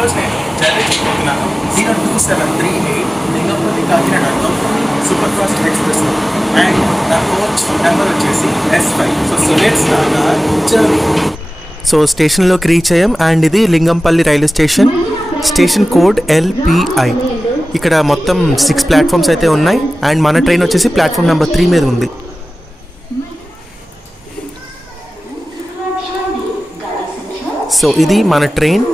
ఈరోజు నేను జర్నీ చేయబోతున్నాను 02738 లింగంపల్లి కాకినాడతో సూపర్ ఫాస్ట్ ఎక్స్ప్రెస్ అండ్ నా కోచ్ నెంబర్ వచ్చేసి S5. So let's start our journey. So స్టేషన్లోకి రీచ్ అయ్యాం అండ్ ఇది Lingampalli railway station. Station code LPI. ఇక్కడ మొత్తం 6 ప్లాట్ఫామ్స్ అయితే ఉన్నాయి అండ్ మన ట్రైన్ వచ్చేసి ప్లాట్ఫామ్ నెంబర్ 3 మీద ఉంది. సో ఇది మన train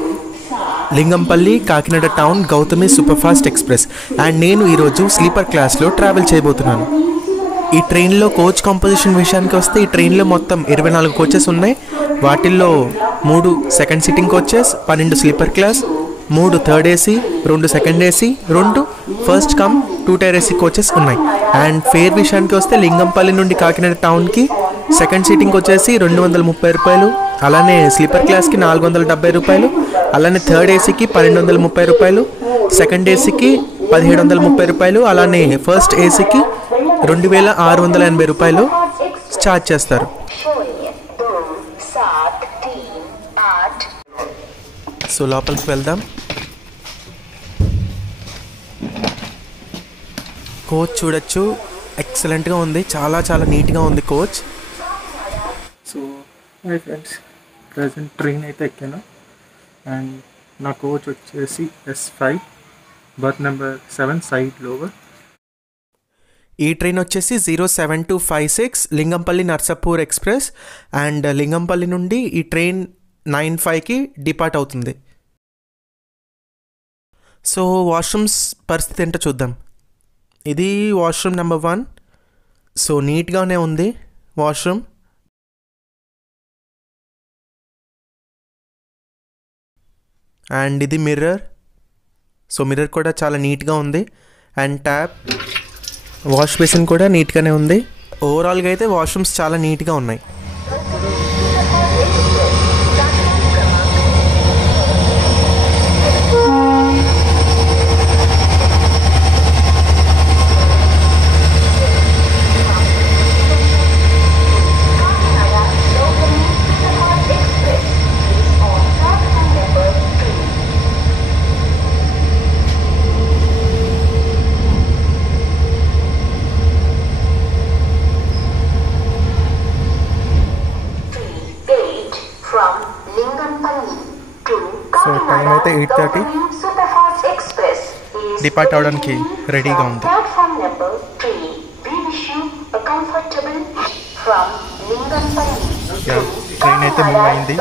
Lingampally Kakinada town Gautami super fast express and నేను ఈరోజు స్లీపర్ క్లాస్లో ట్రావెల్ చేయబోతున్నాను. ఈ ట్రైన్లో కోచ్ కాంపోజిషన్ విషయానికి వస్తే ఈ ట్రైన్లో మొత్తం 24 కోచెస్ ఉన్నాయి. వాటిల్లో 3 second sitting coaches, 12 sleeper class, 3 third AC, 2 second AC, 2 first cum 2 tier AC coaches ఉన్నాయి. అండ్ ఫేర్ విషయానికి వస్తే లింగంపల్లి నుండి కాకినాడ టౌన్కి సెకండ్ సీటింగ్ వచ్చేసి 230 రూపాయలు, అలానే స్లీపర్ క్లాస్కి 470 రూపాయలు, అలానే థర్డ్ ACకి 1230 రూపాయలు, సెకండ్ ACకి 1730 రూపాయలు, అలానే ఫస్ట్ ACకి 2680 రూపాయలు ఛార్జ్ చేస్తారు. సో లోపలికి వెళ్దాం. కోచ్ చూడొచ్చు, ఎక్సలెంట్గా ఉంది, చాలా చాలా నీట్గా ఉంది coach. So my friends, present train అయితే ఎక్కాను అండ్ నా కోచ్ వచ్చేసి S5, birth number 7 side lower. ఈ ట్రైన్ వచ్చేసి 07256 లింగంపల్లి నర్సాపూర్ ఎక్స్ప్రెస్ అండ్ లింగంపల్లి నుండి ఈ ట్రైన్ 95కి డిపార్ట్ అవుతుంది. సో వాష్రూమ్స్ పరిస్థితి ఏంటో చూద్దాం. ఇది వాష్రూమ్ నెంబర్ 1. సో నీట్గానే ఉంది వాష్రూమ్. అండ్ ఇది మిర్రర్. సో మిర్రర్ కూడా చాలా నీట్గా ఉంది. అండ్ ట్యాప్, వాష్ బేసిన్ కూడా నీట్గానే ఉంది. ఓవరాల్గా అయితే వాష్రూమ్స్ చాలా నీట్గా ఉన్నాయి. సో టైం అయితే 8:30, డిపార్ట్ అవడానికి రెడీగా ఉంది. ట్రైన్ అయితే మూవ్ అయింది.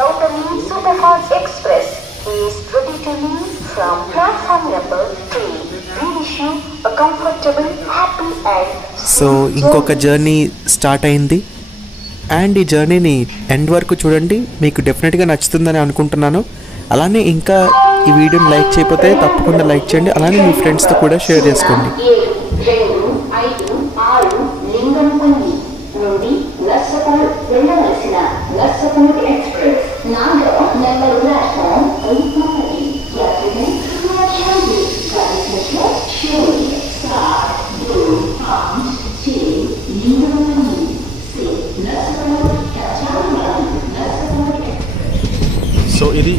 సో ఇంకొక జర్నీ స్టార్ట్ అయింది అండ్ ఈ జర్నీని ఎండ్ వరకు చూడండి, మీకు డెఫినెట్గా నచ్చుతుందని అనుకుంటున్నాను. అలానే ఇంకా ఈ వీడియోని లైక్ చేయకపోతే తప్పకుండా లైక్ చేయండి, అలానే మీ ఫ్రెండ్స్తో కూడా షేర్ చేసుకోండి. సో ఇది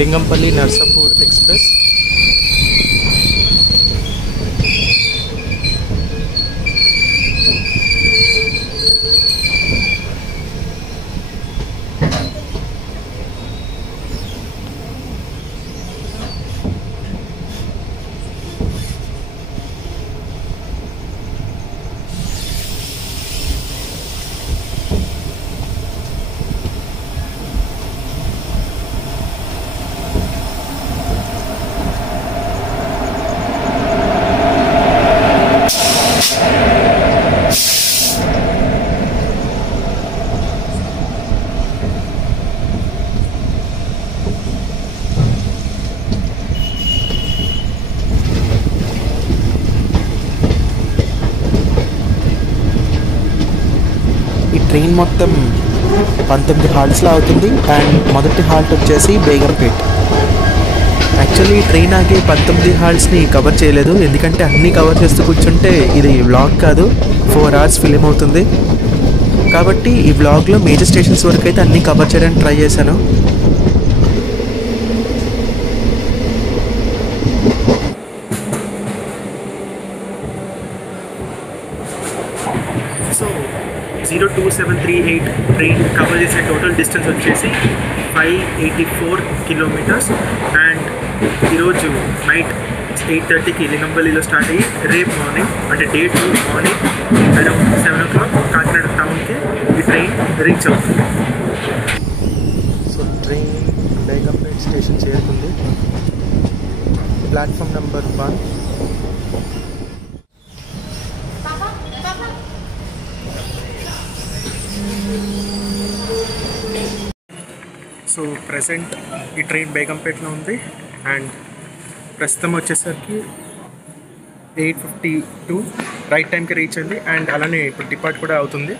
లింగంపల్లి నర్సాపూర్ ఎక్స్ప్రెస్. ట్రైన్ మొత్తం 19 హాల్ట్స్లో అవుతుంది అండ్ మొదటి హాల్ట్ వచ్చేసి బేగంపేట్. యాక్చువల్లీ ట్రైన్ ఆగే 19 హాల్ట్స్ని కవర్ చేయలేదు, ఎందుకంటే అన్నీ కవర్ చేస్తూ కూర్చుంటే ఇది వ్లాగ్ కాదు, 4 hours ఫిలిం అవుతుంది. కాబట్టి ఈ వ్లాగ్లో మేజర్ స్టేషన్స్ వరకు అయితే అన్నీ కవర్ చేయడానికి ట్రై చేశాను. 6738 ట్రైన్ కవర్ చేసే టోటల్ డిస్టెన్స్ వచ్చేసి 584 కిలోమీటర్స్. అండ్ ఈరోజు నైట్ 8:30కి లింగంపల్లిలో స్టార్ట్ అయ్యి రేపు మార్నింగ్ అంటే day 2 morning around 7 o'clock Kakinada టౌన్కి ఈ ట్రైన్ రీచ్ అవుతుంది. సో ట్రైన్ బేగంపేట్ స్టేషన్ చేరుకుంది. Platform number 1. సో ప్రజెంట్ ఈ ట్రైన్ బేగంపేట్లో ఉంది. అండ్ ప్రస్తుతం వచ్చేసరికి 8:52 రైట్ టైంకి రీచ్ అయింది. అండ్ అలానే ఇప్పుడు డిపార్ట్ కూడా అవుతుంది.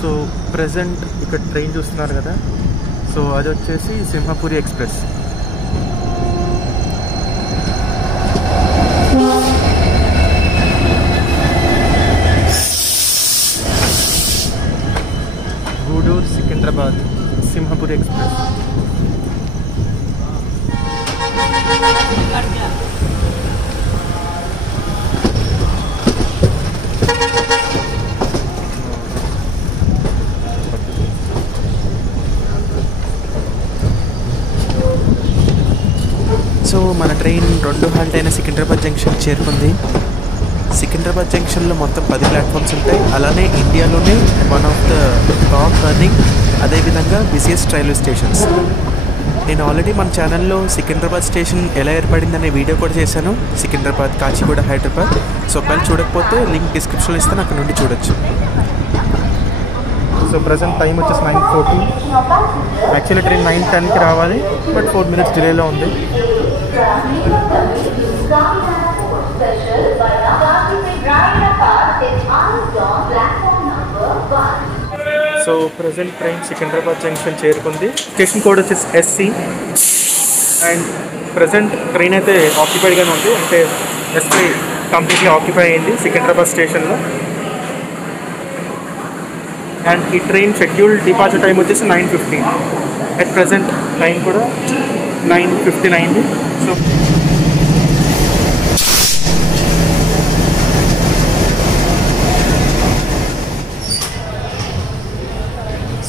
సో ప్రజెంట్ ఇక్కడ ట్రైన్ చూస్తున్నారు కదా, సో అది వచ్చేసి Simhapuri express. Gudur Secunderabad Simhapuri express. So మన ట్రైన్ 2 హాల్ట్ అయిన సికింద్రాబాద్ జంక్షన్ చేరుకుంది. సికింద్రాబాద్ జంక్షన్లో మొత్తం 10 ప్లాట్ఫామ్స్ ఉంటాయి. అలానే ఇండియాలోనే one of the top running అదేవిధంగా బిజియెస్ట్ రైల్వే స్టేషన్స్. నేను ఆల్రెడీ మన ఛానల్లో సికింద్రాబాద్ స్టేషన్ ఎలా ఏర్పడిందనే వీడియో కూడా చేశాను. సికింద్రాబాద్, కాచిగూడ, హైదరాబాద్. సో ఒకవేళ చూడకపోతే లింక్ డిస్క్రిప్షన్లో ఇస్తాను, అక్కడ నుండి చూడొచ్చు. సో ప్రజెంట్ టైం వచ్చేసి 9:40. యాక్చువల్లీ ట్రైన్ 9:10కి రావాలి, బట్ 4 minutes డిలేలో ఉంది. So present train Secunderabad junction చేరుకుంది. స్టేషన్ కోడ్ వచ్చేసి SC. అండ్ ప్రజెంట్ ట్రైన్ అయితే ఆక్యుపైడ్గానే ఉంది, అంటే SC కంప్లీట్లీ ఆక్యుపై అయింది సికింద్రాబాద్ స్టేషన్లో. అండ్ ఈ ట్రైన్ షెడ్యూల్ డిపార్చర్ టైం వచ్చేసి 9:15. అట్ ప్రజెంట్ టైం కూడా 9:15 అయింది.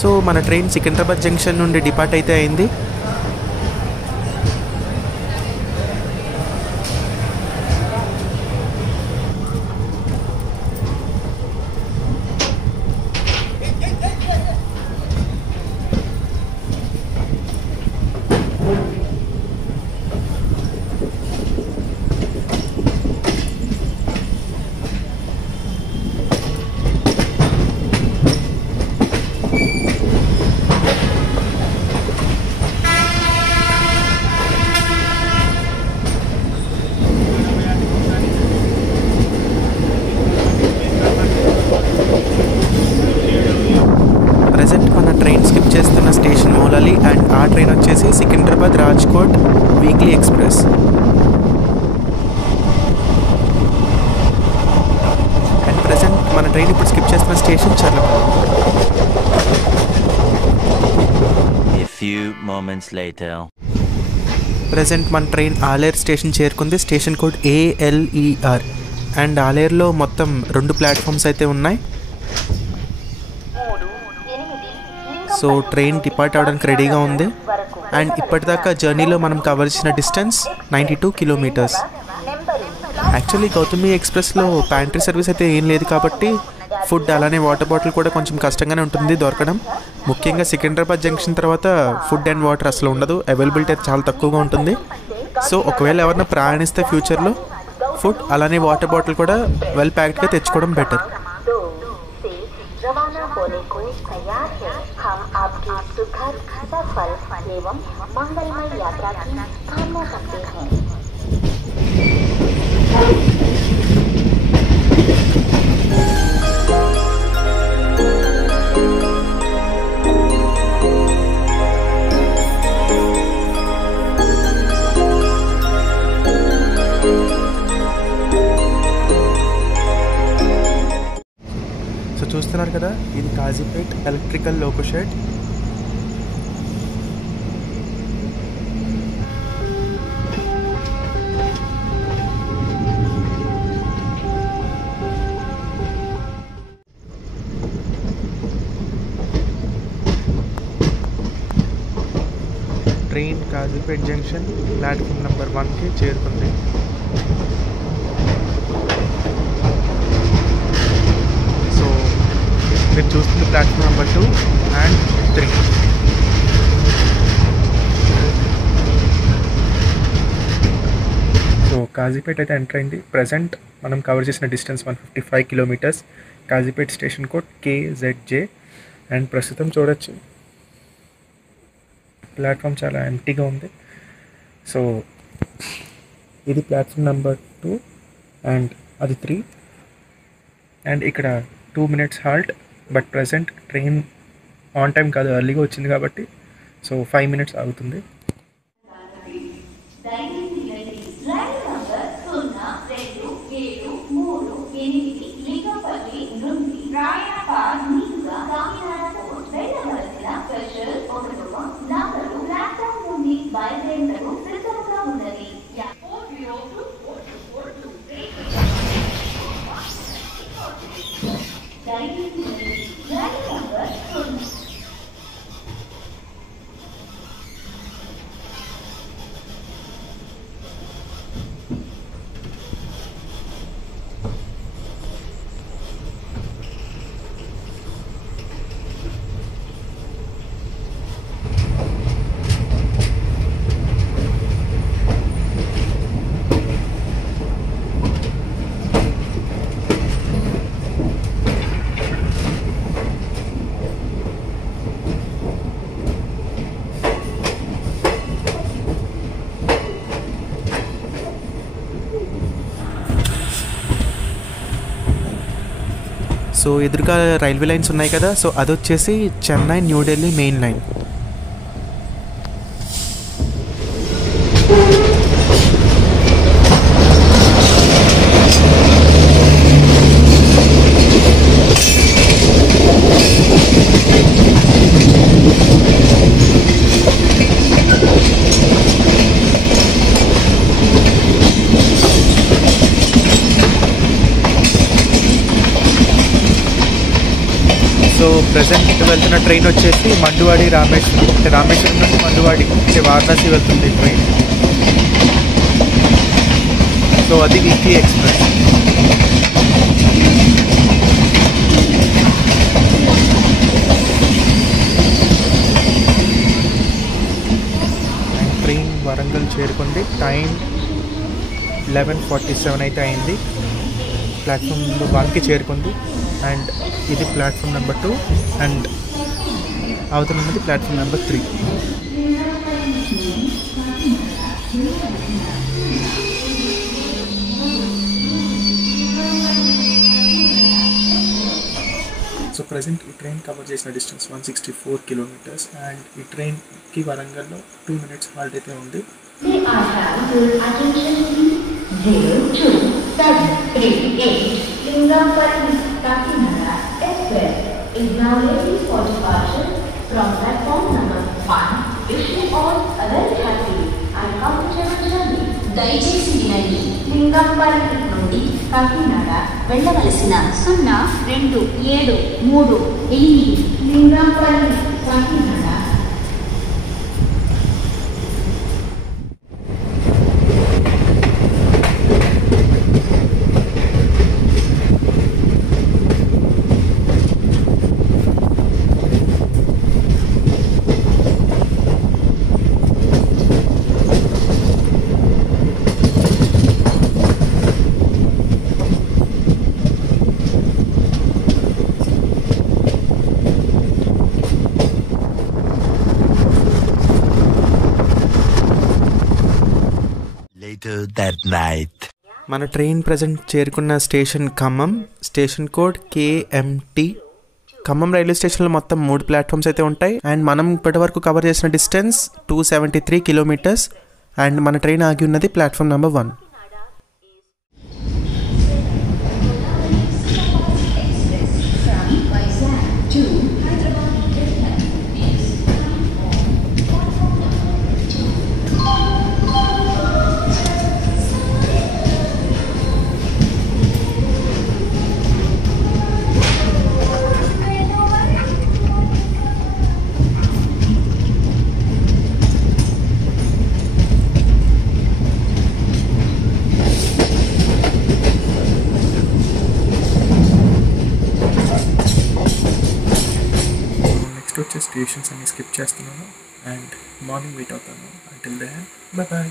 సో మన ట్రైన్ సికింద్రాబాద్ జంక్షన్ నుండి డిపార్ట్ అయితే అయింది. చేస్తున్న స్టేషన్ మౌలాలి. అండ్ ఆ ట్రైన్ వచ్చేసి Secunderabad Rajkot weekly express. And present మన ట్రైన్ ఇప్పుడు స్కిప్ చేస్తున్న స్టేషన్ చర్లపల్లి. ప్రజెంట్ మన ట్రైన్ ఆలేరు స్టేషన్ చేరుకుంది. Station code ALER. అండ్ ఆలేరులో మొత్తం 2 ప్లాట్ఫామ్స్ అయితే ఉన్నాయి. సో ట్రైన్ డిపార్ట్ అవ్వడానికి రెడీగా ఉంది. అండ్ ఇప్పటిదాకా జర్నీలో మనం కవర్ చేసిన డిస్టెన్స్ 92 kilometers. యాక్చువల్లీ గౌతమి ఎక్స్ప్రెస్లో ప్యాంట్రీ సర్వీస్ అయితే ఏం లేదు కాబట్టి ఫుడ్ అలానే వాటర్ బాటిల్ కూడా కొంచెం కష్టంగానే ఉంటుంది దొరకడం. ముఖ్యంగా సికింద్రాబాద్ జంక్షన్ తర్వాత ఫుడ్ అండ్ వాటర్ అసలు ఉండదు, అవైలబిలిటీ అయితే చాలా తక్కువగా ఉంటుంది. సో ఒకవేళ ఎవరైనా ప్రయాణిస్తే ఫ్యూచర్లో ఫుడ్ అలానే వాటర్ బాటిల్ కూడా వెల్ ప్యాక్డ్గా తెచ్చుకోవడం బెటర్. रवाना होने को तैयार है। हम आपकी सुखद सफल एवं मंगलमय यात्रा की कामना करते हैं। సో చూస్తున్నారు కదా, ఇది Kazipet electrical loco shed. Train Kazipet junction platform number 1కి చేరుకుంది. మీరు చూస్తుంది platform number 2 and 3. So Kazipet అయితే ఎంటర్ అయింది. ప్రజెంట్ మనం కవర్ చేసిన distance 155 kilometres. Kazipet station code KZJ. And ప్రస్తుతం చూడొచ్చు ప్లాట్ఫామ్ చాలా ఎంటీగా ఉంది. సో ఇది ప్లాట్ఫామ్ నెంబర్ 2 అండ్ అది 3. అండ్ ఇక్కడ 2 minutes halt. But present train on time కాదు, ఎర్లీగా వచ్చింది కాబట్టి సో 5 minutes ఆగుతుంది. సో ఎదురుగా రైల్వే లైన్స్ ఉన్నాయి కదా, సో అది వచ్చేసి Chennai New Delhi main line. So present వెళ్తున్న ట్రైన్ వచ్చేసి మండువాడి రామేశ్వరం, రామేశ్వరం నుండి మండువాడి అంటే వారణాసి వెళ్తుంది ట్రైన్. సో అది వీక్లీ ఎక్స్ప్రెస్. ట్రైన్ వరంగల్ చేరుకుంది. టైం 11:47 అయితే అయింది. ప్లాట్ఫామ్ 1కి చేరుకుంది. అండ్ ఇది ప్లాట్ఫామ్ నెంబర్ 2 అండ్ అవతల ఉన్నది ప్లాట్ఫామ్ నెంబర్ 3. సో ప్రజెంట్ ఈ ట్రైన్ కవర్ చేసిన డిస్టెన్స్ 164 కిలోమీటర్స్. అండ్ ఈ ట్రైన్కి వరంగల్లో 2 minutes హాల్ట్ అయితే ఉంది. Kakinada Express is now ready for departure from platform number 1. Wish you all a very happy and comfortable journey. దయచేసి వినండి, లింగంపల్లి నుండి కాకినాడ వెళ్ళవలసిన 0273 లింగంపల్లి కాకినాడ. that night. మన ట్రైన్ ప్రజెంట్ చేరుకున్న station Khammam. Station code KMT. Khammam railway స్టేషన్లో మొత్తం 3 ప్లాట్ఫామ్స్ అయితే ఉంటాయి. అండ్ మనం ఇప్పటి వరకు కవర్ చేసిన డిస్టెన్స్ 273 కిలోమీటర్స్. అండ్ మన ట్రైన్ ఆగి ఉన్నది ప్లాట్ఫామ్ నెంబర్ 1. వచ్చే స్టేషన్స్ అన్ని స్కిప్ చేస్తున్నాను అండ్ మార్నింగ్ మీట్ అవుతాను. Until then bye bye.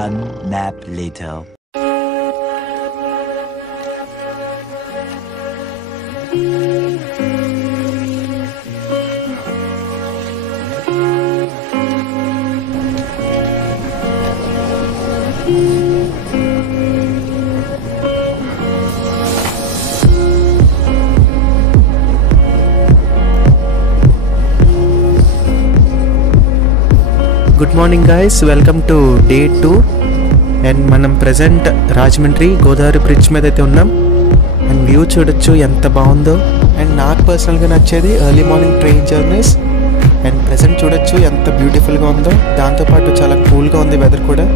One nap later. Good morning guys, welcome to day 2. And మనం ప్రజెంట్ రాజమండ్రి గోదావరి బ్రిడ్జ్ మీద అయితే ఉన్నాం. అండ్ వ్యూ చూడొచ్చు ఎంత బాగుందో. అండ్ నాకు పర్సనల్గా నచ్చేది early morning train journeys. And present చూడొచ్చు ఎంత బ్యూటిఫుల్గా ఉందో. దాంతోపాటు చాలా కూల్గా ఉంది వెదర్ కూడా.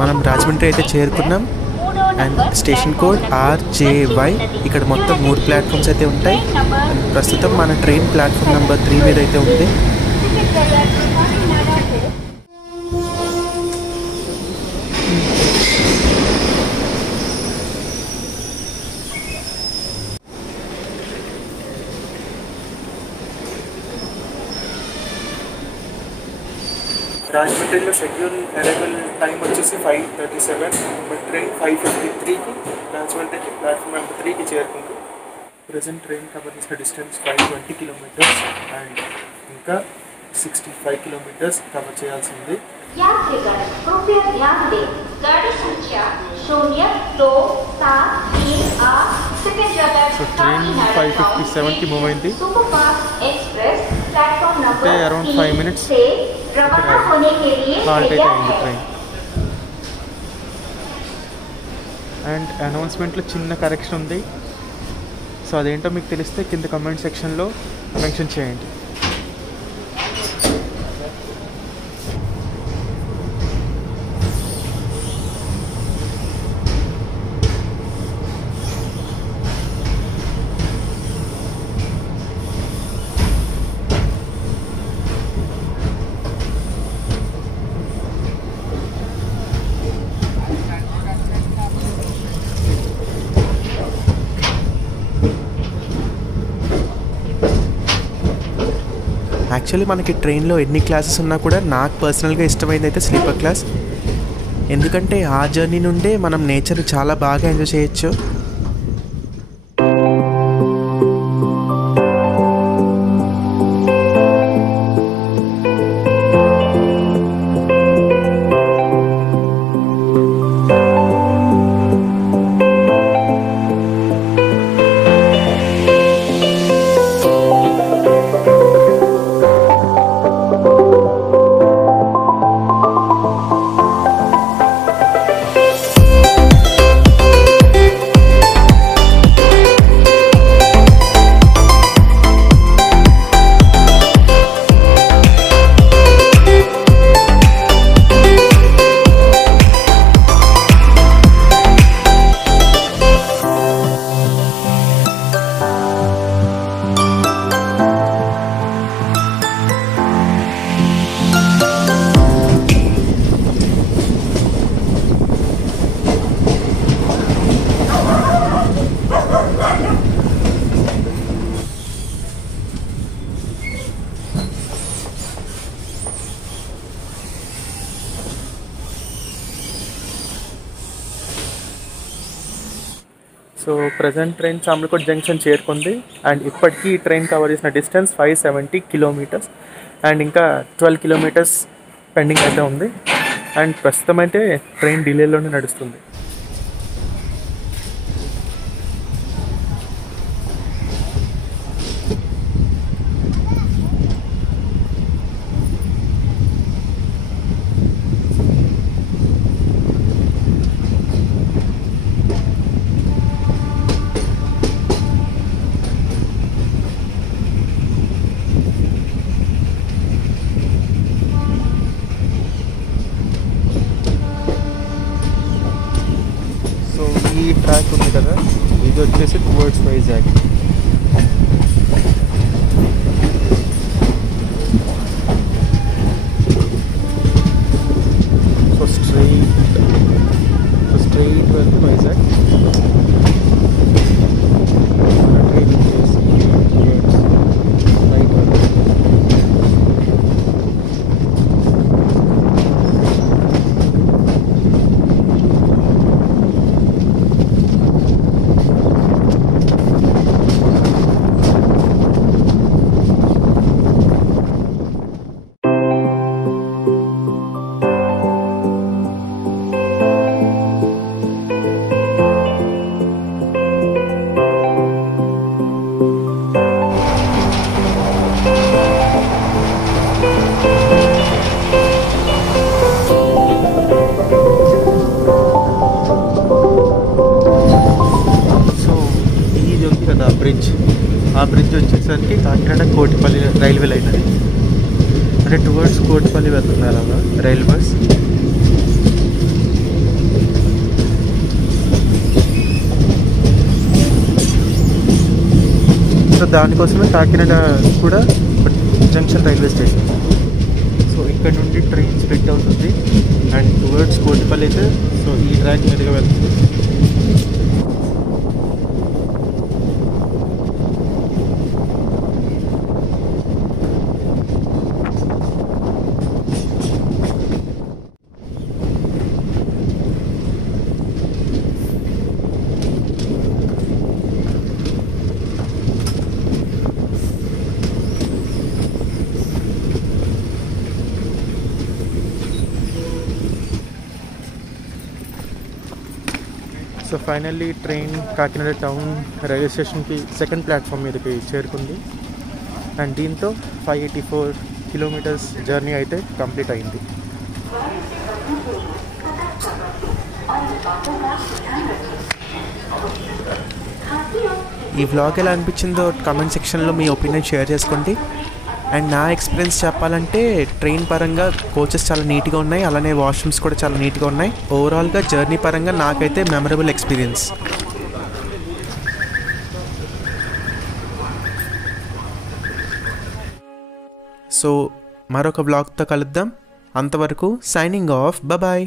మనం రాజమండ్రి అయితే చేరుకున్నాం. And station code RJY. ఇక్కడ మొత్తం 3 ప్లాట్ఫామ్స్ అయితే ఉంటాయి. అండ్ ప్రస్తుతం మన ట్రైన్ ప్లాట్ఫామ్ నెంబర్ 3 మీద అయితే ఉంది. రాజమండ్రిలో షెడ్యూల్ అరైవల్ టైం వచ్చేసి 5:37. బట్ ట్రైన్ 5:53కి రాజమండ్రికి ప్లాట్ఫామ్ నెంబర్ 3కి చేరుకుంది. ప్రజెంట్ ట్రైన్ కవర్ చేసిన డిస్టెన్స్ 520 కిలోమీటర్స్ అండ్ ఇంకా 65 కిలోమీటర్స్ కవర్ చేయాల్సి ఉంది. సో ట్రైన్ 5:57కి మూవ్ అయింది. అంటే అరౌండ్ 5 మినిట్స్ హాల్ట్ అయితే అయింది ట్రైన్. అండ్ అనౌన్స్మెంట్లో చిన్న కరెక్షన్ ఉంది. సో అదేంటో మీకు తెలిస్తే కింద కమెంట్ సెక్షన్లో మెన్షన్ చేయండి. యాక్చువల్లీ మనకి ట్రైన్లో ఎన్ని క్లాసెస్ ఉన్నా కూడా నాకు పర్సనల్గా ఇష్టమైంది అయితే స్లీపర్ క్లాస్. ఎందుకంటే ఆ జర్నీ నుండే మనం నేచర్ చాలా బాగా ఎంజాయ్ చేయొచ్చు. So present train Samarlakota junction చేరుకుంది అండ్ ఇప్పటికీ ఈ ట్రైన్ కవర్ చేసిన డిస్టెన్స్ 570 కిలోమీటర్స్ అండ్ ఇంకా 12 కిలోమీటర్స్ పెండింగ్ అయితే ఉంది అండ్ ప్రస్తుతం అయితే ట్రైన్ డిలేలోనే నడుస్తుంది. ఈ ట్రాక్ ఉంది కదా, ఇది వచ్చేసి టువర్డ్స్ వైజాగ్. సో స్ట్రైట్ వెళ్తే వైజాగ్. ట్రైన్ వచ్చేసి టువర్డ్స్ రైట్ వెళ్తే బ్రిడ్జ్. ఆ బ్రిడ్జ్ వచ్చేసరికి కాకినాడ కోటిపల్లి రైల్వే లైన్ అది, అంటే టువర్డ్స్ కోటిపల్లి వెళ్తున్నారు అలా రైల్ బస్. సో దానికోసమే కాకినాడ కూడా జంక్షన్ రైల్వే స్టేషన్. సో ఇక్కడ నుండి ట్రైన్ స్ప్లిట్ అవుతుంది అండ్ టువర్డ్స్ కోటిపల్లి అయితే సో ఈ ట్రాక్ మీదుగా వెళ్తుంది. So finally train Kakinada town railway స్టేషన్కి సెకండ్ ప్లాట్ఫామ్ మీదకి చేరుకుంది అండ్ దీంతో 584 కిలోమీటర్స్ జర్నీ అయితే కంప్లీట్ అయింది. ఈ వ్లాగ్ ఎలా అనిపించిందో కామెంట్ సెక్షన్లో మీ ఒపీనియన్ షేర్ చేసుకోండి. అండ్ నా ఎక్స్పీరియన్స్ చెప్పాలంటే ట్రైన్ పరంగా కోచెస్ చాలా నీట్గా ఉన్నాయి, అలానే వాష్రూమ్స్ కూడా చాలా నీట్గా ఉన్నాయి. ఓవరాల్గా జర్నీ పరంగా నాకైతే మెమరబుల్ ఎక్స్పీరియన్స్. సో మరొక వ్లాగ్తో కలుద్దాం. అంతవరకు సైనింగ్ ఆఫ్, బాయ్.